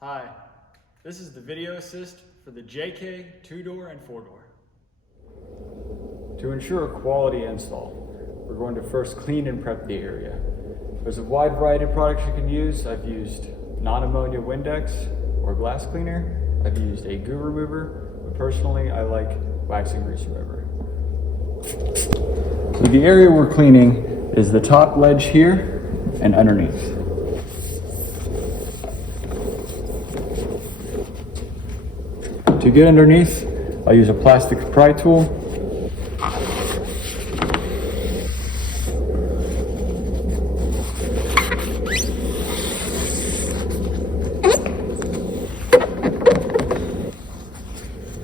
Hi, this is the video assist for the JK 2-door and 4-door. To ensure a quality install, we're going to first clean and prep the area. There's a wide variety of products you can use. I've used non-ammonia Windex or glass cleaner. I've used a goo remover, but personally I like wax and grease remover. So the area we're cleaning is the top ledge here and underneath. To get underneath, I'll use a plastic pry tool.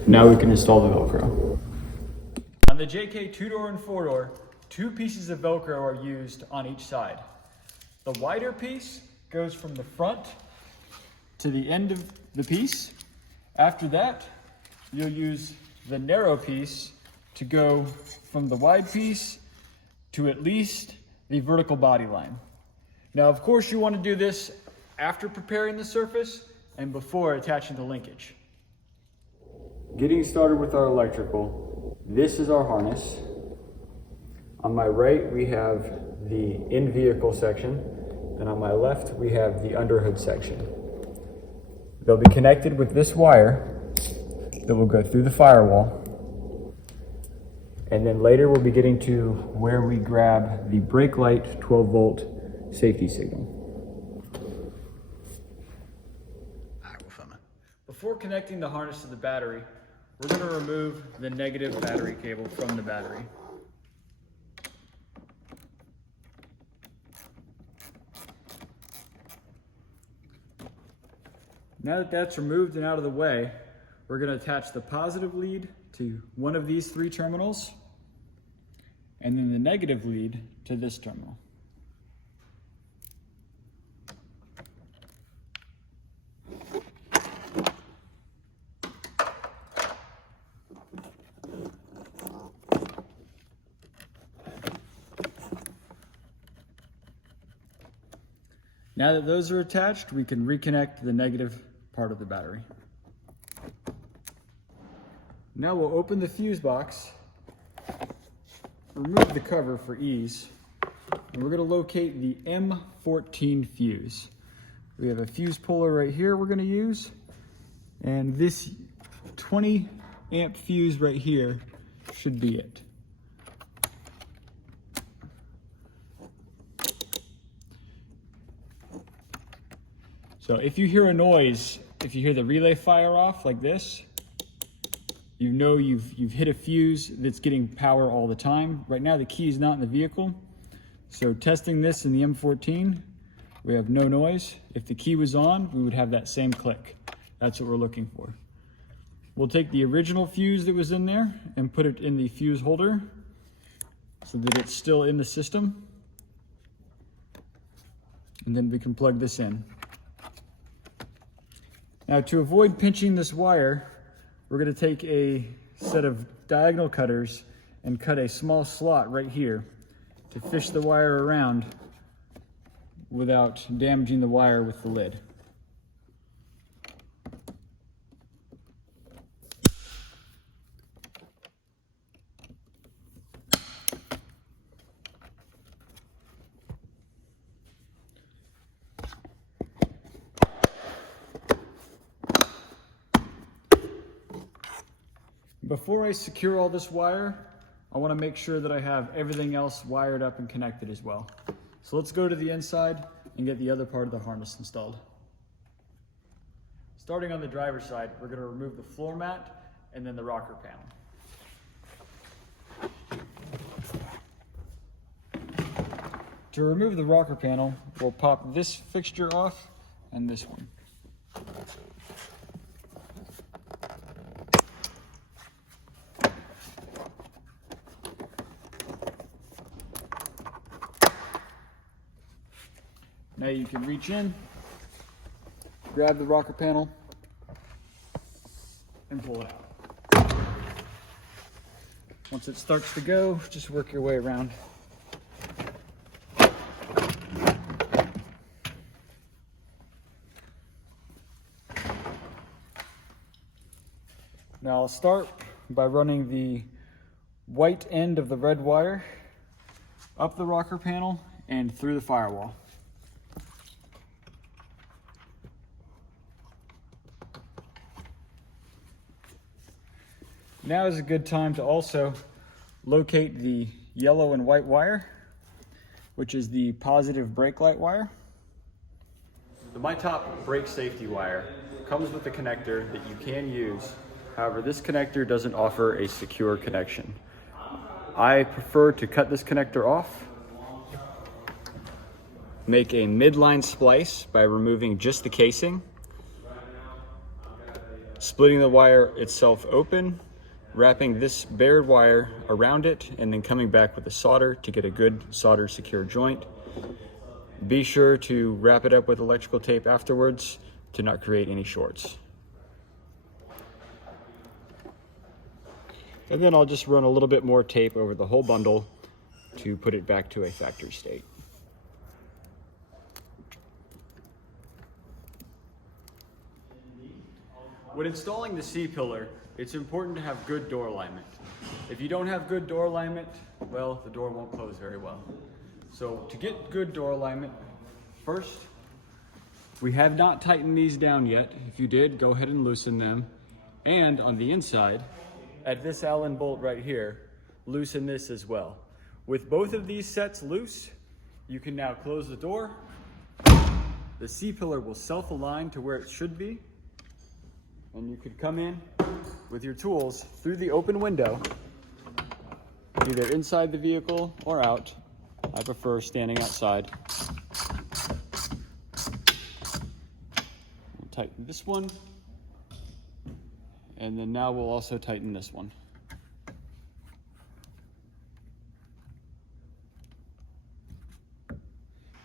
Now we can install the Velcro. On the JK 2-door and 4-door, 2 pieces of Velcro are used on each side. The wider piece goes from the front to the end of the piece. After that, you'll use the narrow piece to go from the wide piece to at least the vertical body line. Now, of course, you want to do this after preparing the surface and before attaching the linkage. Getting started with our electrical, this is our harness. On my right, we have the in-vehicle section, and on my left, we have the underhood section. They'll be connected with this wire that will go through the firewall. And then later we'll be getting to where we grab the brake light 12-volt safety signal. Before connecting the harness to the battery, we're going to remove the negative battery cable from the battery. Now that that's removed and out of the way, we're going to attach the positive lead to one of these 3 terminals, and then the negative lead to this terminal. Now that those are attached, we can reconnect the negative part of the battery. Now we'll open the fuse box, remove the cover for ease, and we're going to locate the M14 fuse. We have a fuse puller right here we're going to use, and this 20 amp fuse right here should be it. So if you hear a noise, if you hear the relay fire off like this, you know you've hit a fuse that's getting power all the time. Right now the key is not in the vehicle. So testing this in the M14, we have no noise. If the key was on, we would have that same click. That's what we're looking for. We'll take the original fuse that was in there and put it in the fuse holder so that it's still in the system. And then we can plug this in. Now, to avoid pinching this wire, we're going to take a set of diagonal cutters and cut a small slot right here to fish the wire around without damaging the wire with the lid. Before I secure all this wire, I want to make sure that I have everything else wired up and connected as well. So let's go to the inside and get the other part of the harness installed. Starting on the driver's side, we're going to remove the floor mat and then the rocker panel. To remove the rocker panel, we'll pop this fixture off and this one. Now you can reach in, grab the rocker panel, and pull it out. Once it starts to go, just work your way around. Now I'll start by running the white end of the red wire up the rocker panel and through the firewall. Now is a good time to also locate the yellow and white wire, which is the positive brake light wire. The myTop brake safety wire comes with a connector that you can use. However, this connector doesn't offer a secure connection. I prefer to cut this connector off, make a midline splice by removing just the casing, splitting the wire itself open, wrapping this bared wire around it, and then coming back with a solder to get a good solder secure joint. Be sure to wrap it up with electrical tape afterwards to not create any shorts. And then I'll just run a little bit more tape over the whole bundle to put it back to a factory state. When installing the C-pillar, it's important to have good door alignment. If you don't have good door alignment, well, the door won't close very well. So to get good door alignment, first, we have not tightened these down yet. If you did, go ahead and loosen them. And on the inside, at this Allen bolt right here, loosen this as well. With both of these sets loose, you can now close the door. The C-pillar will self-align to where it should be. And you could come in with your tools through the open window, either inside the vehicle or out. I prefer standing outside. We'll tighten this one, and then now we'll also tighten this one.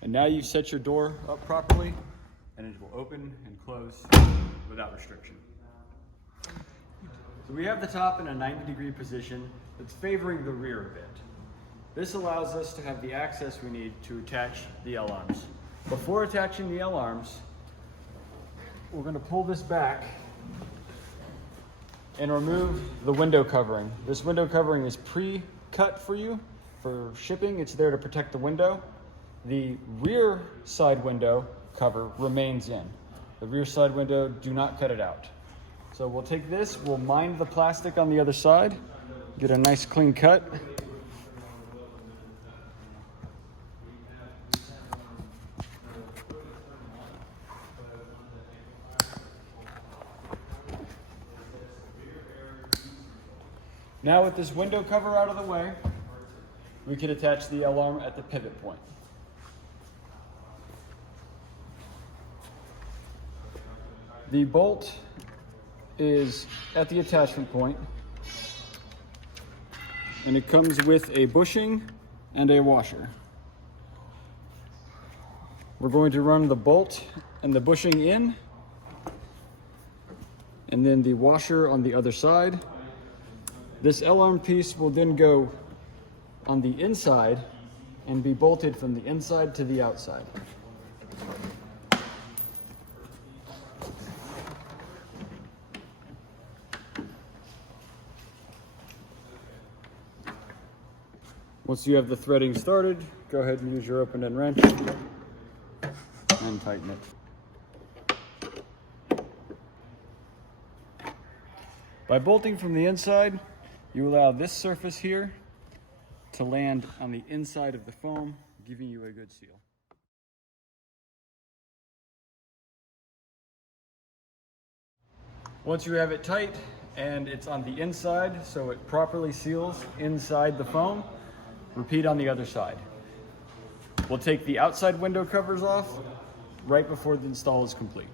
And now you've set your door up properly, and it will open and close without restriction. So we have the top in a 90-degree position that's favoring the rear a bit. This allows us to have the access we need to attach the L-arms. Before attaching the L-arms, we're going to pull this back and remove the window covering. This window covering is pre-cut for you for shipping. It's there to protect the window. The rear side window cover remains in. The rear side window, do not cut it out. So we'll take this, we'll mind the plastic on the other side, get a nice clean cut. Now with this window cover out of the way, we can attach the L-arm at the pivot point. The bolt is at the attachment point, and it comes with a bushing and a washer. We're going to run the bolt and the bushing in, and then the washer on the other side. This L-arm piece will then go on the inside and be bolted from the inside to the outside. Once you have the threading started, go ahead and use your open end wrench and tighten it. By bolting from the inside, you allow this surface here to land on the inside of the foam, giving you a good seal. Once you have it tight and it's on the inside, so it properly seals inside the foam, repeat on the other side. We'll take the outside window covers off right before the install is complete.